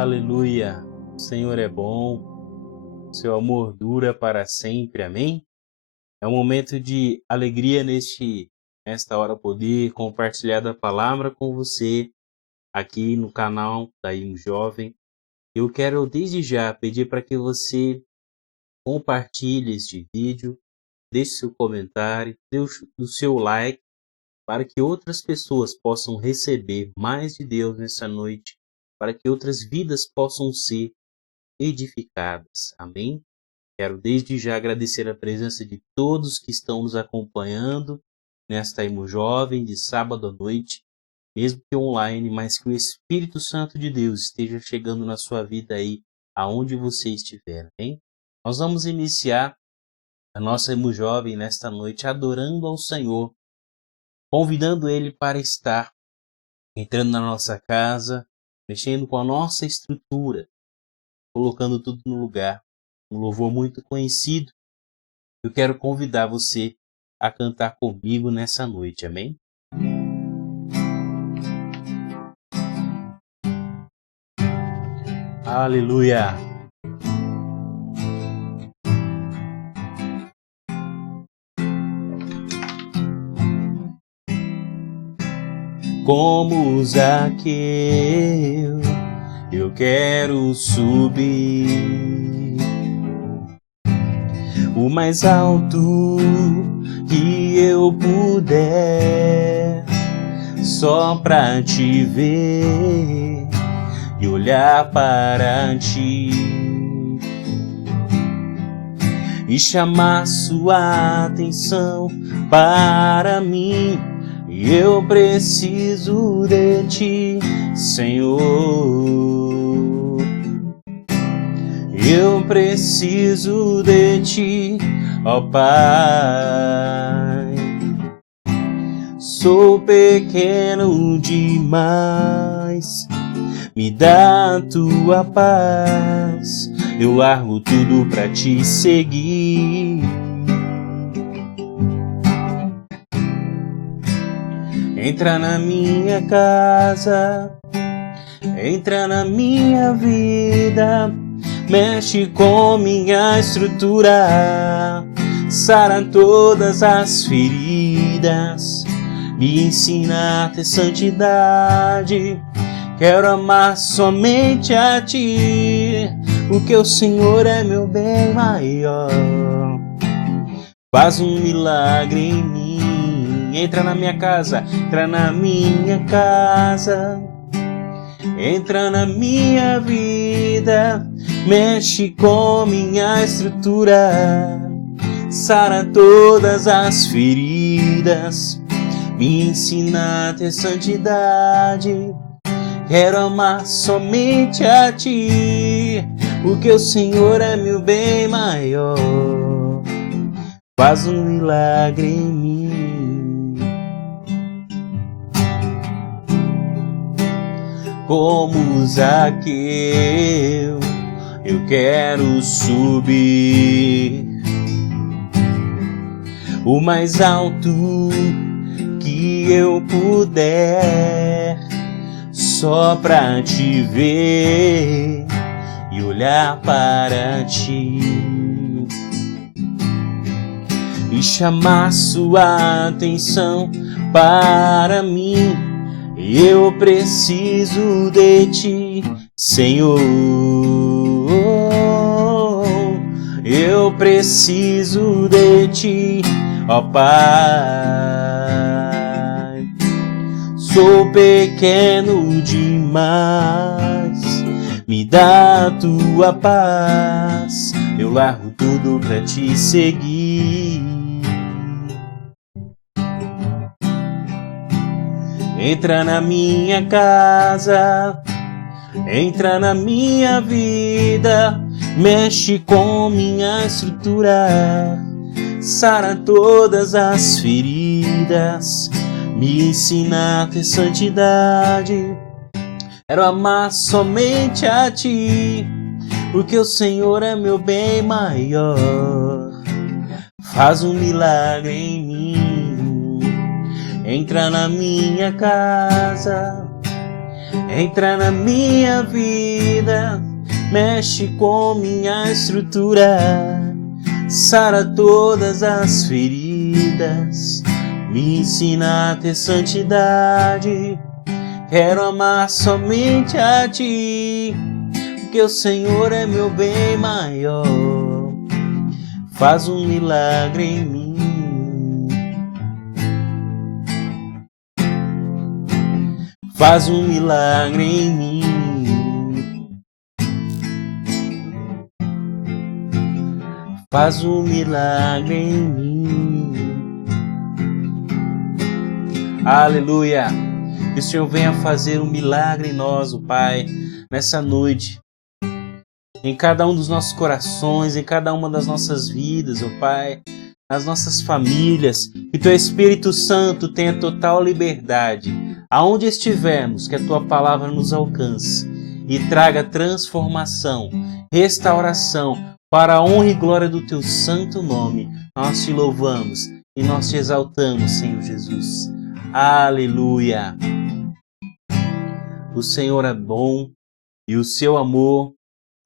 Aleluia! O Senhor é bom, seu amor dura para sempre, amém? É um momento de alegria nesta hora poder compartilhar da palavra com você aqui no canal da IMO Jovem. Eu quero desde já pedir para que você compartilhe este vídeo, deixe seu comentário, deixe o seu like, para que outras pessoas possam receber mais de Deus nessa noite, para que outras vidas possam ser edificadas. Amém? Quero desde já agradecer a presença de todos que estão nos acompanhando nesta IMO Jovem de sábado à noite, mesmo que online, mas que o Espírito Santo de Deus esteja chegando na sua vida aí, aonde você estiver. Amém? Nós vamos iniciar a nossa IMO Jovem nesta noite adorando ao Senhor, convidando Ele para estar entrando na nossa casa, mexendo com a nossa estrutura, colocando tudo no lugar. Um louvor muito conhecido. Eu quero convidar você a cantar comigo nessa noite, amém? Aleluia! Como Zaqueu, eu quero subir o mais alto que eu puder, só pra te ver e olhar para ti e chamar sua atenção para mim. Eu preciso de ti, Senhor. Eu preciso de ti, ó Pai. Sou pequeno demais, me dá a tua paz. Eu largo tudo pra te seguir. Entra na minha casa, entra na minha vida, mexe com minha estrutura, sara todas as feridas, me ensina a ter santidade. Quero amar somente a ti, porque o Senhor é meu bem maior. Faz um milagre em mim. Entra na minha casa, entra na minha casa, entra na minha vida, mexe com minha estrutura, sara todas as feridas, me ensina a ter santidade. Quero amar somente a ti, porque o Senhor é meu bem maior. Faz um milagre em mim. Como Zaqueu, eu quero subir o mais alto que eu puder, só pra te ver e olhar para ti e chamar sua atenção para mim. Eu preciso de ti, Senhor. Eu preciso de ti, ó Pai. Sou pequeno demais, me dá a tua paz. Eu largo tudo pra te seguir. Entra na minha casa, entra na minha vida, mexe com minha estrutura, sara todas as feridas, me ensina a ter santidade. Quero amar somente a ti, porque o Senhor é meu bem maior. Faz um milagre em mim. Entra na minha casa, entra na minha vida, mexe com minha estrutura, sara todas as feridas, me ensina a ter santidade. Quero amar somente a Ti, porque o Senhor é meu bem maior. Faz um milagre em mim. Faz um milagre em mim. Faz um milagre em mim. Aleluia! Que o Senhor venha fazer um milagre em nós, o Pai, nessa noite. Em cada um dos nossos corações, em cada uma das nossas vidas, ó Pai, nas nossas famílias. Que Teu Espírito Santo tenha total liberdade. Aonde estivermos, que a Tua palavra nos alcance e traga transformação, restauração, para a honra e glória do Teu santo nome. Nós Te louvamos e nós Te exaltamos, Senhor Jesus. Aleluia! O Senhor é bom e o seu amor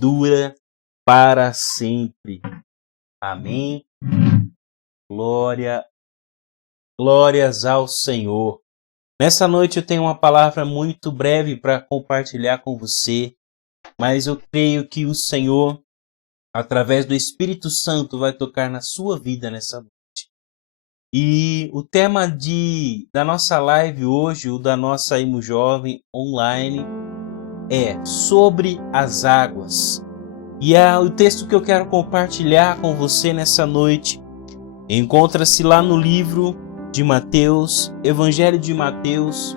dura para sempre. Amém. Glórias ao Senhor. Nessa noite eu tenho uma palavra muito breve para compartilhar com você, mas eu creio que o Senhor, através do Espírito Santo, vai tocar na sua vida nessa noite. E o tema da nossa live hoje, o da nossa Imo Jovem online, é sobre as águas. E o texto que eu quero compartilhar com você nessa noite encontra-se lá no livro de Mateus, Evangelho de Mateus,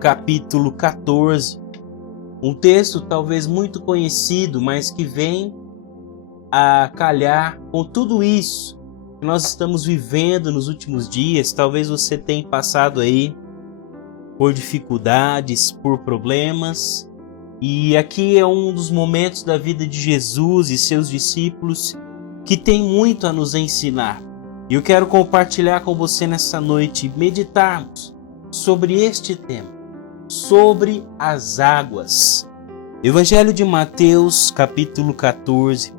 capítulo 14. Um texto talvez muito conhecido, mas que vem a calhar com tudo isso que nós estamos vivendo nos últimos dias. Talvez você tenha passado aí por dificuldades, por problemas. E aqui é um dos momentos da vida de Jesus e seus discípulos que tem muito a nos ensinar. E eu quero compartilhar com você nessa noite, meditarmos sobre este tema, sobre as águas. Evangelho de Mateus, capítulo 14,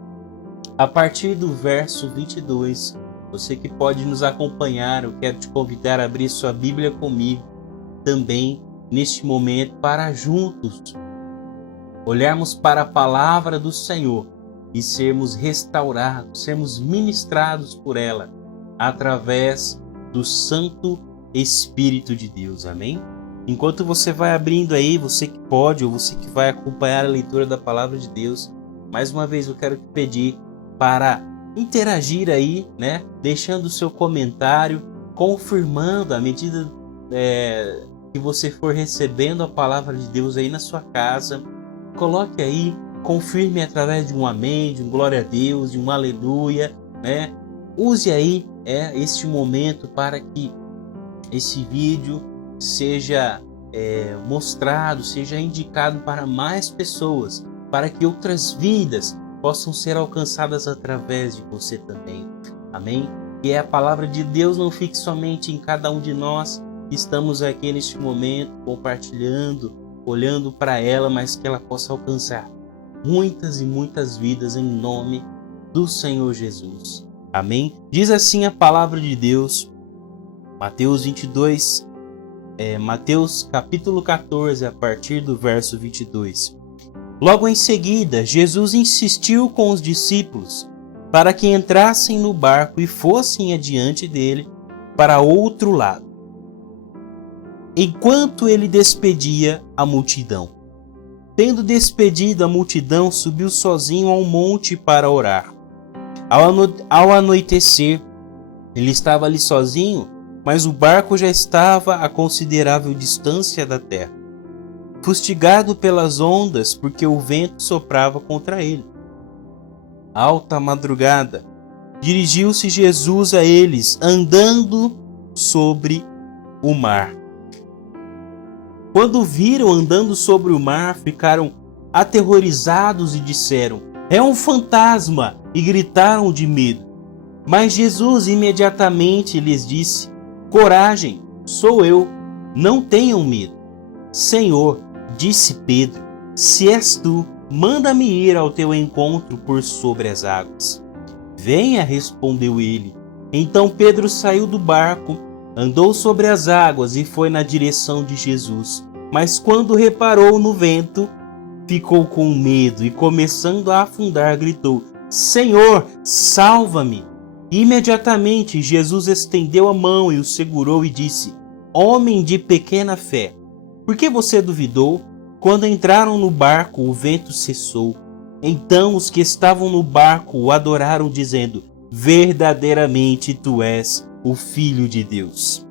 a partir do verso 22. Você que pode nos acompanhar, eu quero te convidar a abrir sua Bíblia comigo também neste momento, para juntos olharmos para a palavra do Senhor e sermos restaurados, sermos ministrados por ela através do Santo Espírito de Deus. Amém? Enquanto você vai abrindo aí, você que pode ou você que vai acompanhar a leitura da palavra de Deus, mais uma vez eu quero te pedir para interagir aí, né? Deixando o seu comentário, confirmando à medida que você for recebendo a palavra de Deus aí na sua casa. Coloque aí, confirme através de um amém, de um glória a Deus, de um aleluia, né? Use aí este momento para que esse vídeo seja mostrado, seja indicado para mais pessoas, para que outras vidas possam ser alcançadas através de você também. Amém? Que a palavra de Deus não fique somente em cada um de nós que estamos aqui neste momento compartilhando, olhando para ela, mas que ela possa alcançar muitas e muitas vidas em nome do Senhor Jesus. Amém? Diz assim a palavra de Deus, Mateus 22, Mateus capítulo 14, a partir do verso 22. Logo em seguida, Jesus insistiu com os discípulos para que entrassem no barco e fossem adiante dele para outro lado, enquanto ele despedia a multidão. Tendo despedido a multidão, subiu sozinho ao monte para orar. Ao anoitecer, ele estava ali sozinho, mas o barco já estava a considerável distância da terra, fustigado pelas ondas, porque o vento soprava contra ele. Alta madrugada, dirigiu-se Jesus a eles, andando sobre o mar. Quando o viram andando sobre o mar, ficaram aterrorizados e disseram: "É um fantasma!" e gritaram de medo. Mas Jesus imediatamente lhes disse: "Coragem, sou eu, não tenham medo." Senhor, disse Pedro, se és tu, manda-me ir ao teu encontro por sobre as águas. Venha, respondeu ele. Então Pedro saiu do barco, andou sobre as águas e foi na direção de Jesus. Mas quando reparou no vento, ficou com medo e, começando a afundar, gritou: Senhor, salva-me! Imediatamente Jesus estendeu a mão e o segurou e disse: Homem de pequena fé, por que você duvidou? Quando entraram no barco, o vento cessou. Então os que estavam no barco o adoraram, dizendo: Verdadeiramente tu és o Filho de Deus.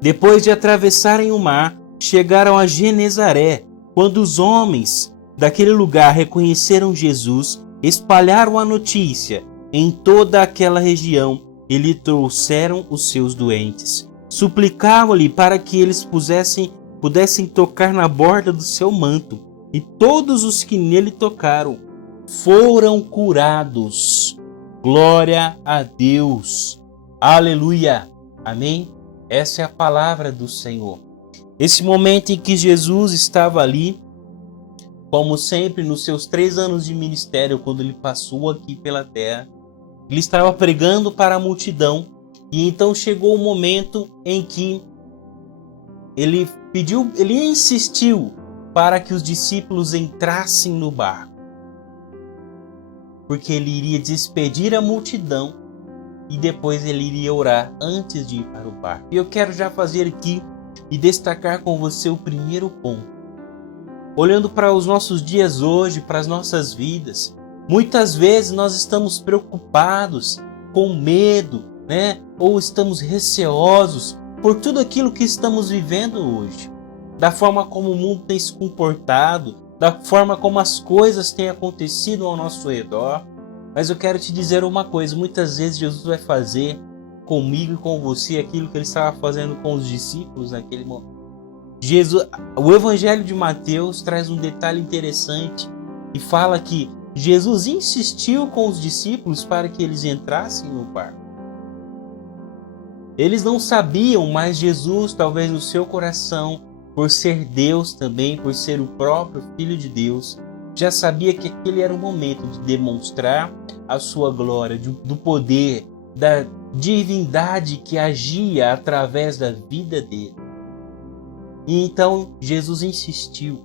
Depois de atravessarem o mar, chegaram a Genezaré. Quando os homens daquele lugar reconheceram Jesus, espalharam a notícia em toda aquela região e lhe trouxeram os seus doentes. Suplicavam-lhe para que eles pudessem tocar na borda do seu manto, e todos os que nele tocaram foram curados. Glória a Deus. Aleluia. Amém? Essa é a palavra do Senhor. Esse momento em que Jesus estava ali, como sempre nos seus 3 anos de ministério, quando ele passou aqui pela terra, ele estava pregando para a multidão, e então chegou o momento em que ele insistiu para que os discípulos entrassem no barco, porque ele iria despedir a multidão e depois ele iria orar antes de ir para o barco. E eu quero já fazer aqui e destacar com você o primeiro ponto. Olhando para os nossos dias hoje, para as nossas vidas, muitas vezes nós estamos preocupados, com medo, ou estamos receosos por tudo aquilo que estamos vivendo hoje, da forma como o mundo tem se comportado, da forma como as coisas têm acontecido ao nosso redor. Mas eu quero te dizer uma coisa: muitas vezes Jesus vai fazer comigo e com você aquilo que ele estava fazendo com os discípulos naquele momento. O Evangelho de Mateus traz um detalhe interessante e fala que Jesus insistiu com os discípulos para que eles entrassem no barco. Eles não sabiam, mas Jesus, talvez no seu coração, por ser Deus também, por ser o próprio Filho de Deus, já sabia que aquele era o momento de demonstrar a sua glória, do poder, da divindade que agia através da vida dele. E então Jesus insistiu,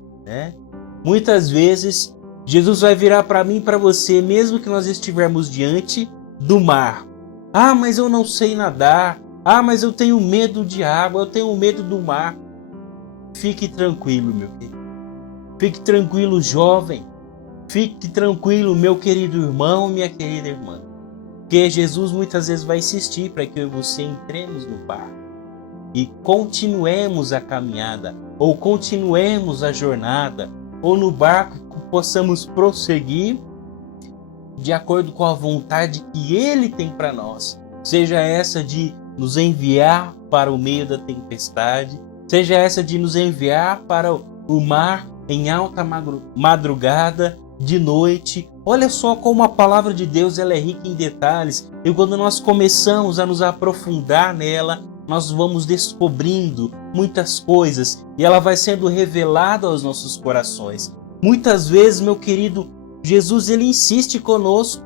Muitas vezes Jesus vai virar para mim e para você, mesmo que nós estivermos diante do mar. Ah, mas eu não sei nadar. Ah, mas eu tenho medo de água, eu tenho medo do mar. Fique tranquilo, meu querido. Fique tranquilo, jovem. Fique tranquilo, meu querido irmão, minha querida irmã. Porque Jesus muitas vezes vai insistir para que eu e você entremos no barco e continuemos a caminhada, ou continuemos a jornada, ou no barco possamos prosseguir de acordo com a vontade que Ele tem para nós. Seja essa de nos enviar para o meio da tempestade, seja essa de nos enviar para o mar em alta madrugada, de noite. Olha só como a palavra de Deus ela é rica em detalhes, e quando nós começamos a nos aprofundar nela, nós vamos descobrindo muitas coisas e ela vai sendo revelada aos nossos corações. Muitas vezes, meu querido, Jesus ele insiste conosco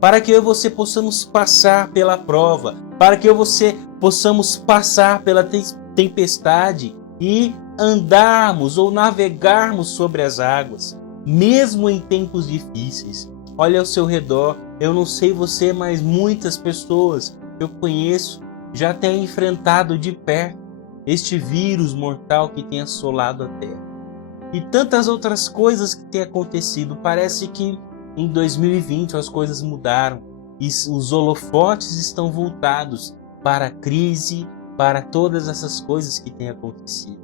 para que eu e você possamos passar pela prova, para que eu e você possamos passar pela tempestade e andarmos ou navegarmos sobre as águas, mesmo em tempos difíceis. Olha ao seu redor, eu não sei você, mas muitas pessoas que eu conheço já têm enfrentado de perto este vírus mortal que tem assolado a Terra. E tantas outras coisas que têm acontecido. Parece que em 2020 as coisas mudaram e os holofotes estão voltados para a crise, para todas essas coisas que têm acontecido.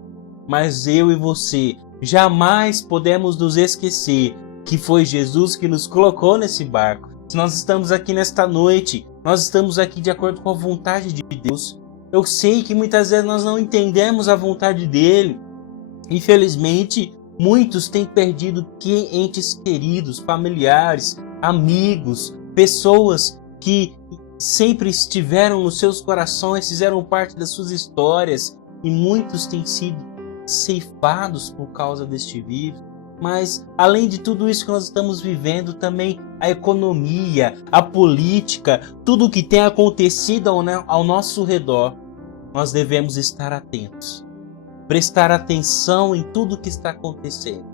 Mas eu e você jamais podemos nos esquecer que foi Jesus que nos colocou nesse barco. Se nós estamos aqui nesta noite, nós estamos aqui de acordo com a vontade de Deus. Eu sei que muitas vezes nós não entendemos a vontade dele. Infelizmente, muitos têm perdido entes queridos, familiares, amigos, pessoas que sempre estiveram nos seus corações, fizeram parte das suas histórias, e muitos têm sido ceifados por causa deste vírus. Mas, além de tudo isso que nós estamos vivendo, também a economia, a política, tudo o que tem acontecido ao nosso redor, nós devemos estar atentos, prestar atenção em tudo o que está acontecendo.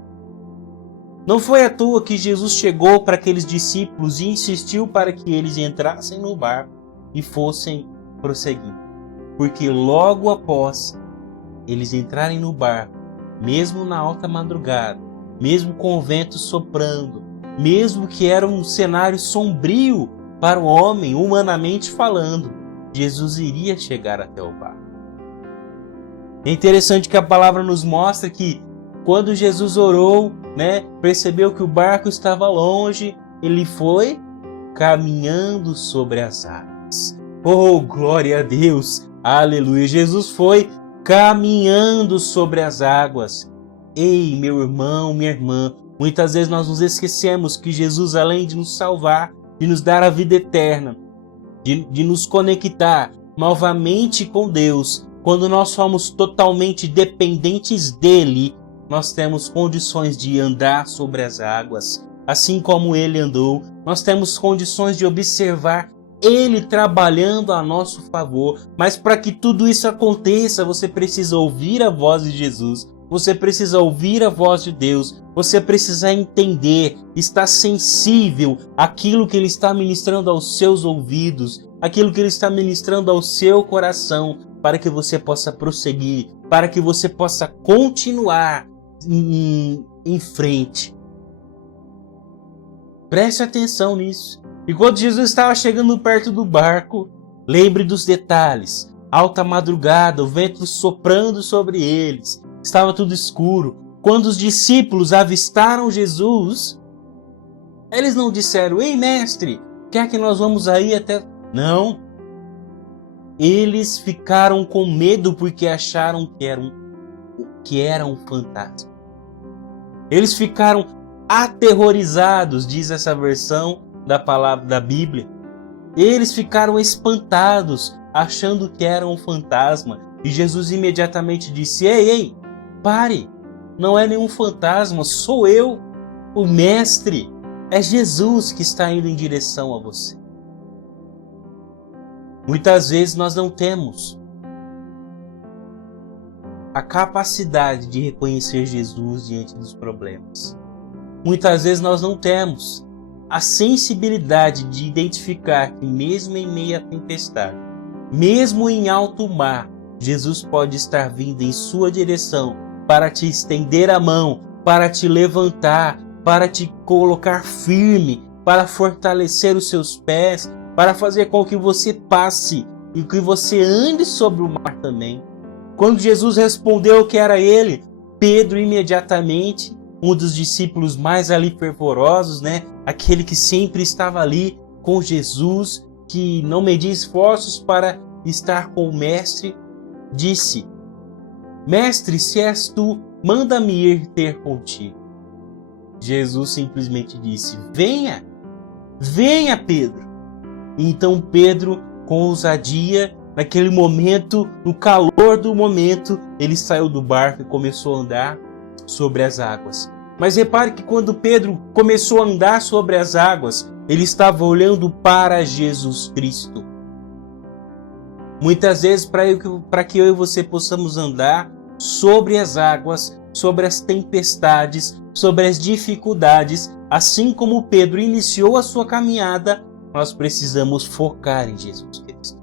Não foi à toa que Jesus chegou para aqueles discípulos e insistiu para que eles entrassem no barco e fossem prosseguir. Porque logo após eles entrarem no barco, mesmo na alta madrugada, mesmo com o vento soprando, mesmo que era um cenário sombrio para o homem, humanamente falando, Jesus iria chegar até o barco. É interessante que a palavra nos mostra que quando Jesus orou, percebeu que o barco estava longe, ele foi caminhando sobre as águas. Oh, glória a Deus! Aleluia! Jesus foi caminhando sobre as águas. Ei, meu irmão, minha irmã, muitas vezes nós nos esquecemos que Jesus, além de nos salvar, de nos dar a vida eterna, de nos conectar novamente com Deus, quando nós somos totalmente dependentes dele, nós temos condições de andar sobre as águas, assim como ele andou. Nós temos condições de observar ele trabalhando a nosso favor. Mas para que tudo isso aconteça, você precisa ouvir a voz de Jesus. Você precisa ouvir a voz de Deus, você precisa entender, estar sensível àquilo que Ele está ministrando aos seus ouvidos, aquilo que Ele está ministrando ao seu coração, para que você possa prosseguir, para que você possa continuar em frente. Preste atenção nisso. Enquanto Jesus estava chegando perto do barco, lembre dos detalhes. Alta madrugada, o vento soprando sobre eles. Estava tudo escuro. Quando os discípulos avistaram Jesus, eles não disseram: "Ei, mestre, quer que nós vamos aí até..." Não. Eles ficaram com medo porque acharam que era um fantasma. Eles ficaram aterrorizados, diz essa versão da palavra da Bíblia. Eles ficaram espantados, achando que era um fantasma. E Jesus imediatamente disse: Ei, pare, não é nenhum fantasma, sou eu, o Mestre. É Jesus que está indo em direção a você. Muitas vezes nós não temos a capacidade de reconhecer Jesus diante dos problemas. Muitas vezes nós não temos a sensibilidade de identificar que mesmo em meio à tempestade, mesmo em alto mar, Jesus pode estar vindo em sua direção para te estender a mão, para te levantar, para te colocar firme, para fortalecer os seus pés, para fazer com que você passe e que você ande sobre o mar também. Quando Jesus respondeu que era ele, Pedro imediatamente, um dos discípulos mais ali fervorosos, aquele que sempre estava ali com Jesus, que não media esforços para estar com o Mestre, disse: Mestre, se és tu, manda-me ir ter contigo. Jesus simplesmente disse: Venha, venha, Pedro. Então Pedro, com ousadia, naquele momento, no calor do momento, ele saiu do barco e começou a andar sobre as águas. Mas repare que quando Pedro começou a andar sobre as águas, ele estava olhando para Jesus Cristo. Muitas vezes, para que eu e você possamos andar sobre as águas, sobre as tempestades, sobre as dificuldades, assim como Pedro iniciou a sua caminhada, nós precisamos focar em Jesus Cristo.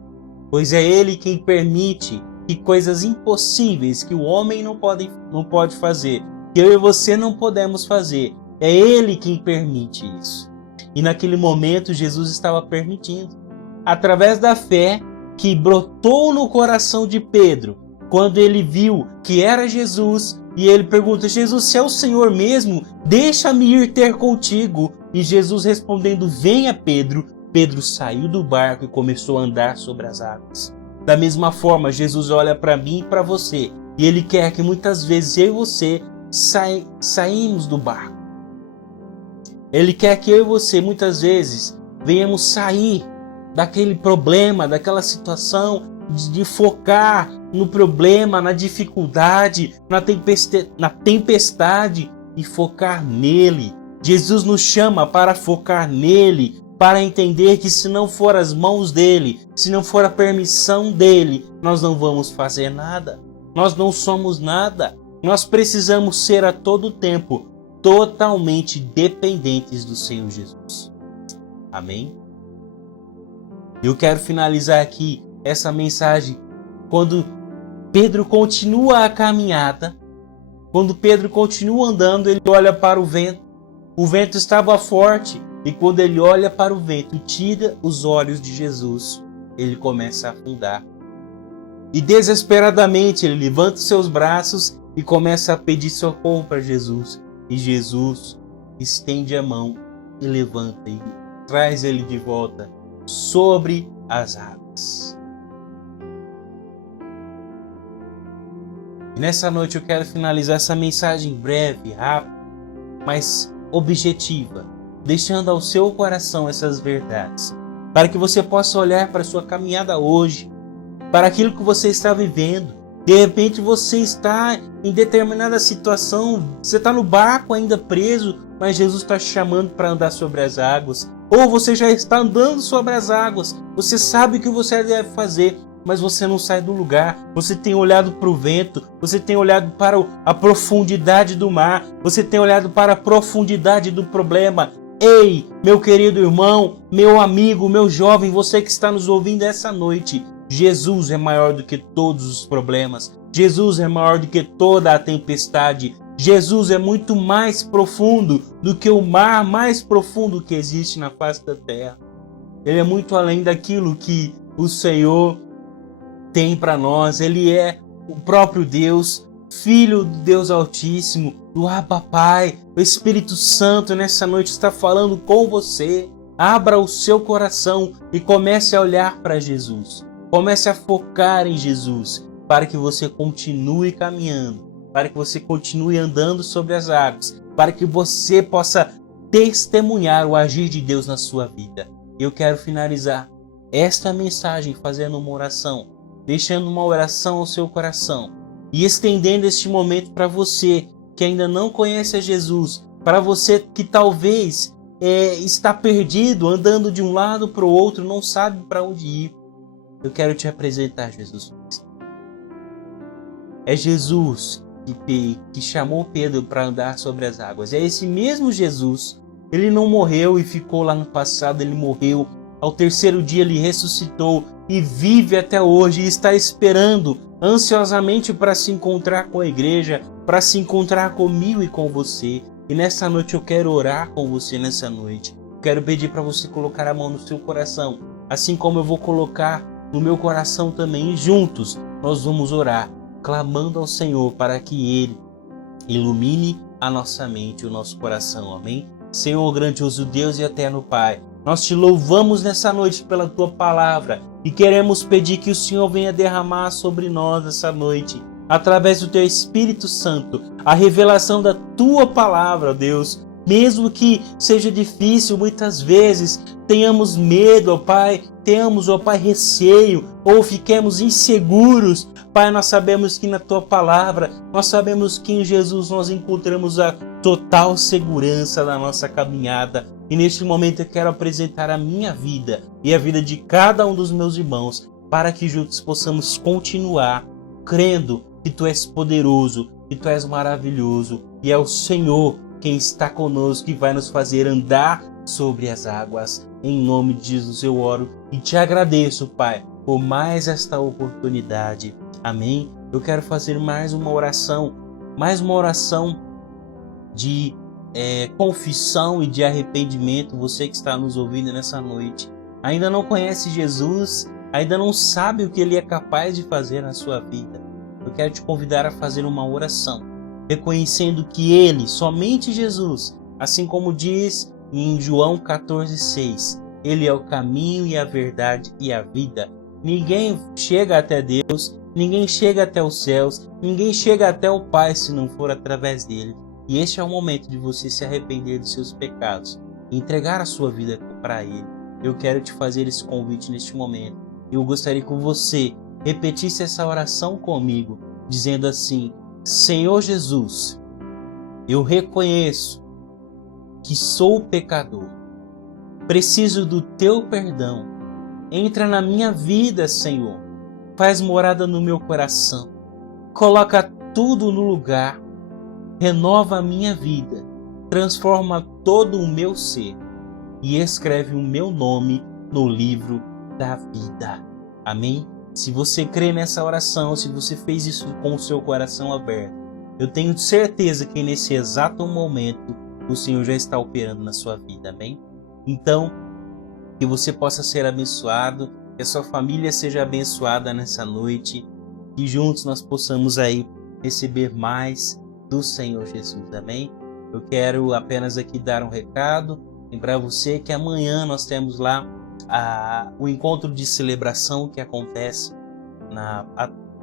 Pois é Ele quem permite que coisas impossíveis que o homem não pode fazer, que eu e você não podemos fazer, é Ele quem permite isso. E naquele momento Jesus estava permitindo, através da fé que brotou no coração de Pedro, quando ele viu que era Jesus, e ele pergunta: Jesus, se é o Senhor mesmo, deixa-me ir ter contigo. E Jesus respondendo: venha, Pedro. Pedro saiu do barco e começou a andar sobre as águas. Da mesma forma, Jesus olha para mim e para você, e Ele quer que muitas vezes eu e você saímos do barco. Ele quer que eu e você muitas vezes venhamos sair daquele problema, daquela situação, de focar no problema, na dificuldade, na tempestade e focar nele. Jesus nos chama para focar nele, para entender que se não for as mãos dele, se não for a permissão dele, nós não vamos fazer nada. Nós não somos nada. Nós precisamos ser a todo tempo totalmente dependentes do Senhor Jesus. Amém? Eu quero finalizar aqui essa mensagem quando Pedro continua a caminhada, quando Pedro continua andando, ele olha para o vento. O vento estava forte e quando ele olha para o vento, tira os olhos de Jesus, ele começa a afundar. E desesperadamente ele levanta os seus braços e começa a pedir socorro para Jesus. E Jesus estende a mão e levanta e traz ele de volta sobre as águas. E nessa noite eu quero finalizar essa mensagem breve, rápida, mas objetiva, deixando ao seu coração essas verdades, para que você possa olhar para a sua caminhada hoje, para aquilo que você está vivendo. De repente você está em determinada situação, você está no barco ainda preso, mas Jesus está te chamando para andar sobre as águas. Ou você já está andando sobre as águas, você sabe o que você deve fazer, mas você não sai do lugar. Você tem olhado para o vento, você tem olhado para a profundidade do mar, você tem olhado para a profundidade do problema. Ei, meu querido irmão, meu amigo, meu jovem, você que está nos ouvindo essa noite, Jesus é maior do que todos os problemas. Jesus é maior do que toda a tempestade. Jesus é muito mais profundo do que o mar mais profundo que existe na face da terra. Ele é muito além daquilo que o Senhor tem para nós. Ele é o próprio Deus, Filho do Deus Altíssimo, do Abba Pai. O Espírito Santo nessa noite está falando com você. Abra o seu coração e comece a olhar para Jesus. Comece a focar em Jesus, para que você continue caminhando, para que você continue andando sobre as águas, para que você possa testemunhar o agir de Deus na sua vida. Eu quero finalizar esta mensagem fazendo uma oração, deixando uma oração ao seu coração e estendendo este momento para você que ainda não conhece a Jesus, para você que talvez está perdido, andando de um lado para o outro, não sabe para onde ir. Eu quero te apresentar Jesus Cristo. É Jesus que chamou Pedro para andar sobre as águas. É esse mesmo Jesus. Ele não morreu e ficou lá no passado, ele morreu. Ao terceiro dia ele ressuscitou e vive até hoje e está esperando ansiosamente para se encontrar com a igreja, para se encontrar comigo e com você. E nessa noite eu quero orar com você nessa noite. Quero pedir para você colocar a mão no seu coração, assim como eu vou colocar no meu coração também, e juntos nós vamos orar, clamando ao Senhor para que Ele ilumine a nossa mente, o nosso coração, amém? Senhor, grandioso Deus e eterno Pai, nós te louvamos nessa noite pela Tua palavra e queremos pedir que o Senhor venha derramar sobre nós essa noite, através do Teu Espírito Santo, a revelação da Tua palavra, Deus. Mesmo que seja difícil, muitas vezes tenhamos medo, ó Pai, tenhamos, ó Pai, receio, ou fiquemos inseguros, Pai, nós sabemos que na Tua palavra, nós sabemos que em Jesus nós encontramos a total segurança da nossa caminhada. E neste momento eu quero apresentar a minha vida e a vida de cada um dos meus irmãos, para que juntos possamos continuar crendo que Tu és poderoso, que Tu és maravilhoso, e é o Senhor quem está conosco, que vai nos fazer andar sobre as águas. Em nome de Jesus eu oro e te agradeço, Pai, por mais esta oportunidade. Amém? Eu quero fazer mais uma oração de confissão e de arrependimento. Você que está nos ouvindo nessa noite, ainda não conhece Jesus, ainda não sabe o que Ele é capaz de fazer na sua vida. Eu quero te convidar a fazer uma oração, reconhecendo que Ele, somente Jesus, assim como diz em João 14,6, Ele é o caminho e a verdade e a vida. Ninguém chega até Deus, ninguém chega até os céus, ninguém chega até o Pai se não for através dele. E este é o momento de você se arrepender dos seus pecados, entregar a sua vida para Ele eu quero te fazer esse convite neste momento. Eu gostaria que você repetisse essa oração comigo, dizendo assim: Senhor Jesus, eu reconheço que sou pecador, preciso do teu perdão. Entra na minha vida, Senhor, faz morada no meu coração, coloca tudo no lugar, renova a minha vida, transforma todo o meu ser e escreve o meu nome no livro da vida. Amém? Se você crê nessa oração, se você fez isso com o seu coração aberto, eu tenho certeza que nesse exato momento o Senhor já está operando na sua vida. Amém? Então, que você possa ser abençoado, que a sua família seja abençoada nessa noite, que juntos nós possamos aí receber mais do Senhor Jesus. Amém? Eu quero apenas aqui dar um recado, lembrar você que amanhã nós temos lá o encontro de celebração que acontece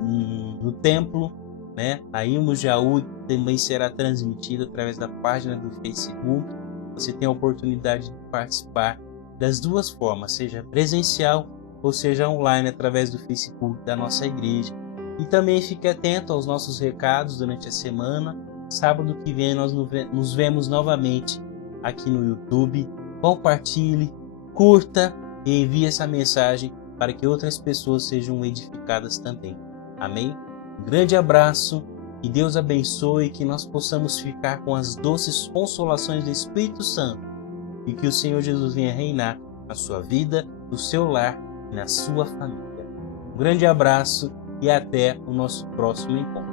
no templo, né? Aí no Jaú, também será transmitido através da página do Facebook. Você tem a oportunidade de participar das duas formas, seja presencial ou seja online, através do Facebook da nossa igreja. E também fique atento aos nossos recados durante a semana. Sábado que vem nós nos vemos novamente aqui no YouTube. Compartilhe, curta e envie essa mensagem para que outras pessoas sejam edificadas também. Amém? Um grande abraço, que Deus abençoe, que nós possamos ficar com as doces consolações do Espírito Santo e que o Senhor Jesus venha reinar na sua vida, no seu lar e na sua família. Um grande abraço e até o nosso próximo encontro.